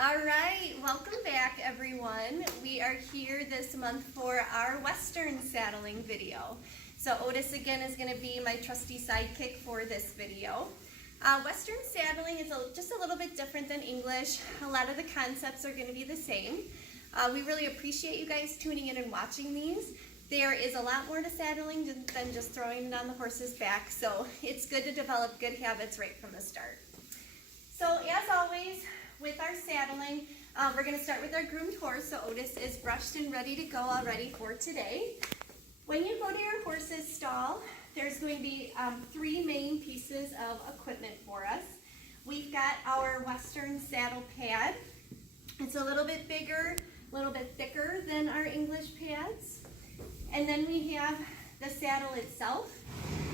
All right, welcome back everyone. We are here this month for our Western saddling video. So Otis again is going to be my trusty sidekick for this video. Western saddling is just a little bit different than English. A lot of the concepts are going to be the same. We really appreciate you guys tuning in and watching these. There is a lot more to saddling than just throwing it on the horse's back, so it's good to develop good habits right from the start. So as always, with our saddling, we're going to start with our groomed horse. So Otis is brushed and ready to go already for today. When you go to your horse's stall, there's going to be three main pieces of equipment for us. We've got our Western saddle pad. It's a little bit bigger, a little bit thicker than our English pads. And then we have the saddle itself,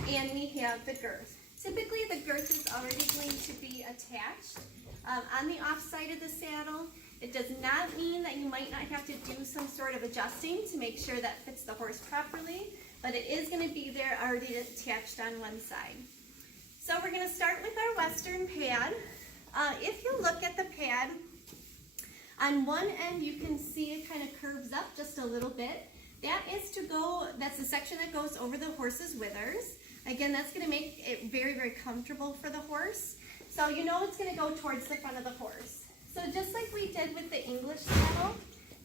and we have the girth. Typically the girth is already going to be attached on the off side of the saddle. It does not mean that you might not have to do some sort of adjusting to make sure that fits the horse properly, but it is going to be there already attached on one side. So we're going to start with our Western pad. If you look at the pad, on one end you can see it kind of curves up just a little bit. That's the section that goes over the horse's withers. Again, that's going to make it very, very comfortable for the horse. So you know it's going to go towards the front of the horse. So just like we did with the English saddle,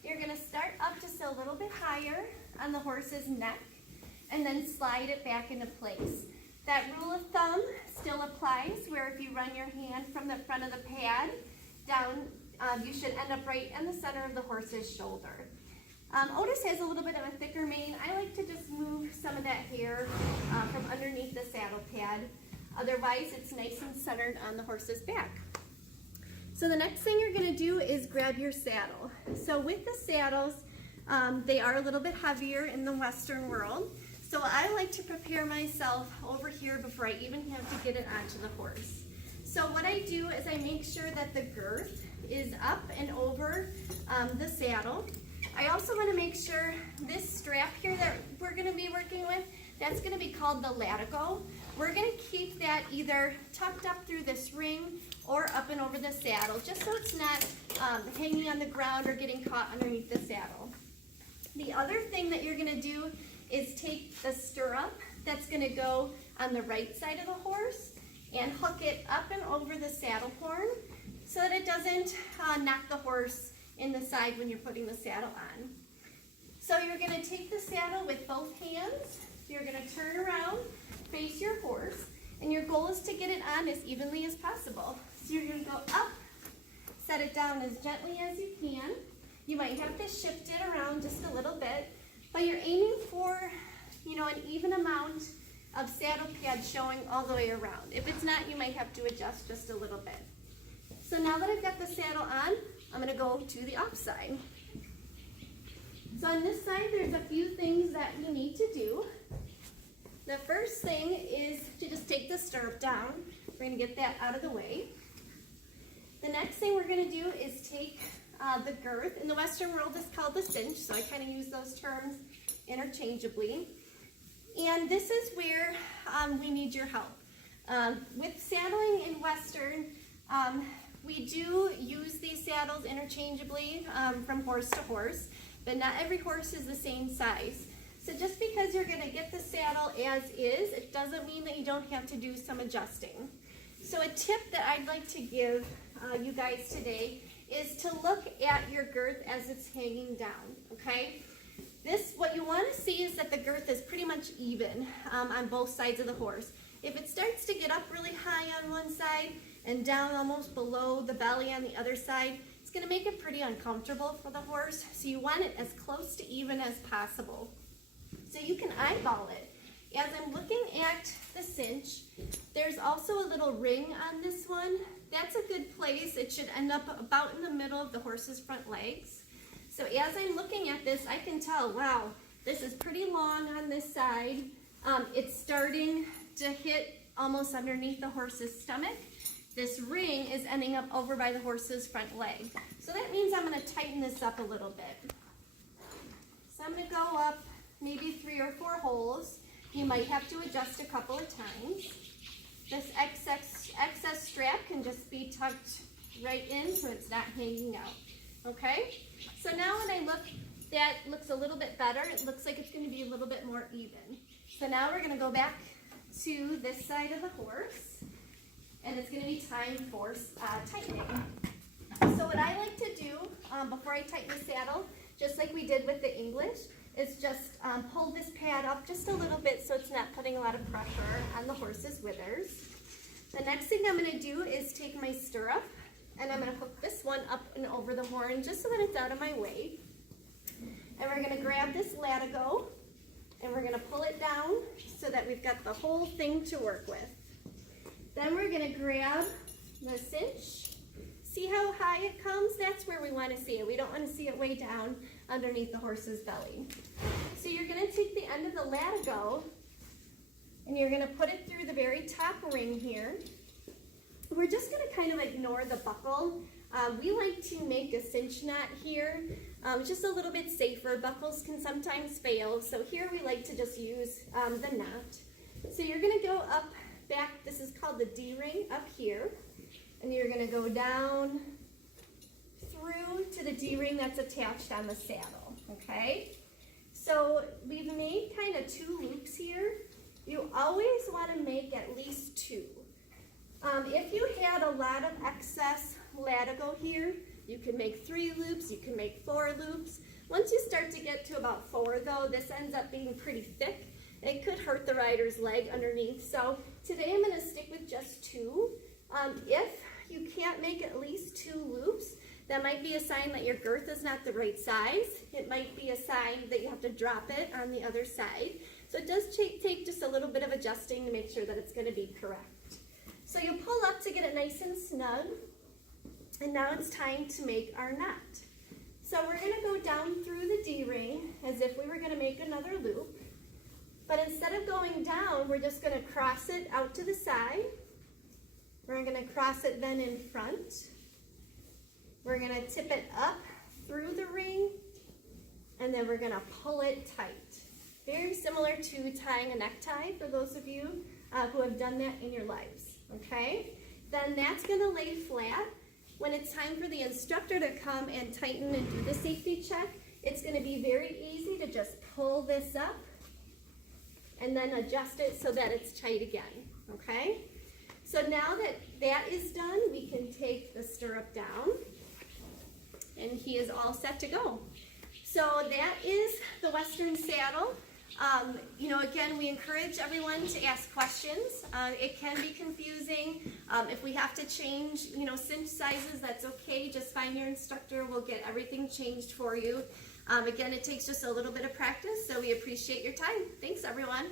you're going to start up just a little bit higher on the horse's neck and then slide it back into place. That rule of thumb still applies, where if you run your hand from the front of the pad down, you should end up right in the center of the horse's shoulder. Otis has a little bit of a thicker mane. I like to just move some of that hair from underneath the saddle pad. Otherwise, it's nice and centered on the horse's back. So the next thing you're going to do is grab your saddle. So with the saddles, they are a little bit heavier in the Western world. So I like to prepare myself over here before I even have to get it onto the horse. So what I do is I make sure that the girth is up and over the saddle. I also want to make sure this strap here that we're going to be working with, that's going to be called the latigo. We're going to keep that either tucked up through this ring or up and over the saddle, just so it's not hanging on the ground or getting caught underneath the saddle. The other thing that you're going to do is take the stirrup that's going to go on the right side of the horse and hook it up and over the saddle horn so that it doesn't knock the horse in the side when you're putting the saddle on. So you're going to take the saddle with both hands. You're going to turn around, face your horse, and your goal is to get it on as evenly as possible. So you're going to go up, set it down as gently as you can. You might have to shift it around just a little bit, but you're aiming for, an even amount of saddle pad showing all the way around. If it's not, you might have to adjust just a little bit. So now that I've got the saddle on, I'm going to go to the off side. So on this side, there's a few things that you need to do. The first thing is to just take the stirrup down. We're going to get that out of the way. The next thing we're going to do is take the girth. In the Western world, it's called the cinch, so I kind of use those terms interchangeably. And this is where we need your help. With saddling in Western, we do use these saddles interchangeably from horse to horse, but not every horse is the same size. So just because you're going to get the saddle as is, it doesn't mean that you don't have to do some adjusting. So a tip that I'd like to give you guys today is to look at your girth as it's hanging down, okay? What you want to see is that the girth is pretty much even on both sides of the horse. If it starts to get up really high on one side and down almost below the belly on the other side, it's going to make it pretty uncomfortable for the horse. So you want it as close to even as possible. So you can eyeball it. As I'm looking at the cinch, there's also a little ring on this one. That's a good place. It should end up about in the middle of the horse's front legs. So as I'm looking at this, I can tell, wow, this is pretty long on this side. It's starting to hit almost underneath the horse's stomach. This ring is ending up over by the horse's front leg. So that means I'm going to tighten this up a little bit. So I'm going to go up maybe 3 or 4 holes. You might have to adjust a couple of times. This excess strap can just be tucked right in so it's not hanging out. Okay? So now when I look, that looks a little bit better. It looks like it's going to be a little bit more even. So now we're going to go back to this side of the horse, and it's going to be time for tightening. So what I like to do before I tighten the saddle, just like we did with the English, is just pull this pad up just a little bit so it's not putting a lot of pressure on the horse's withers. The next thing I'm going to do is take my stirrup, and I'm going to hook this one up and over the horn just so that it's out of my way. And we're going to grab this latigo, and we're going to pull it down so that we've got the whole thing to work with. Then we're going to grab the cinch. See how high it comes? That's where we want to see it. We don't want to see it way down underneath the horse's belly. So you're going to take the end of the latigo, and you're going to put it through the very top ring here. We're just going to kind of ignore the buckle. We like to make a cinch knot here, just a little bit safer. Buckles can sometimes fail, so here we like to just use the knot. So you're going to go up, back, this is called the D-ring, up here, and you're going to go down through to the D-ring that's attached on the saddle, okay? So we've made kind of 2 loops here. You always want to make at least 2. If you had a lot of excess latigo here, you can make 3 loops, you can make 4 loops. Once you start to get to about 4 though, this ends up being pretty thick. It could hurt the rider's leg underneath. So today I'm going to stick with just 2. If you can't make at least 2 loops, that might be a sign that your girth is not the right size. It might be a sign that you have to drop it on the other side. So it does take just a little bit of adjusting to make sure that it's going to be correct. So you pull up to get it nice and snug, and now it's time to make our knot. So we're going to go down through the D-ring as if we were going to make another loop, but instead of going down, we're just going to cross it out to the side. We're going to cross it then in front. We're going to tip it up through the ring, and then we're going to pull it tight. Very similar to tying a necktie for those of you who have done that in your lives. Okay, then that's going to lay flat. When it's time for the instructor to come and tighten and do the safety check, it's going to be very easy to just pull this up and then adjust it so that it's tight again. Okay, so now that that is done, we can take the stirrup down, and he is all set to go. So that is the Western saddle. You know, again, we encourage everyone to ask questions. It can be confusing. If we have to change, you know, cinch sizes, that's okay. Just find your instructor. We'll get everything changed for you. Again, it takes just a little bit of practice, so we appreciate your time. Thanks, everyone.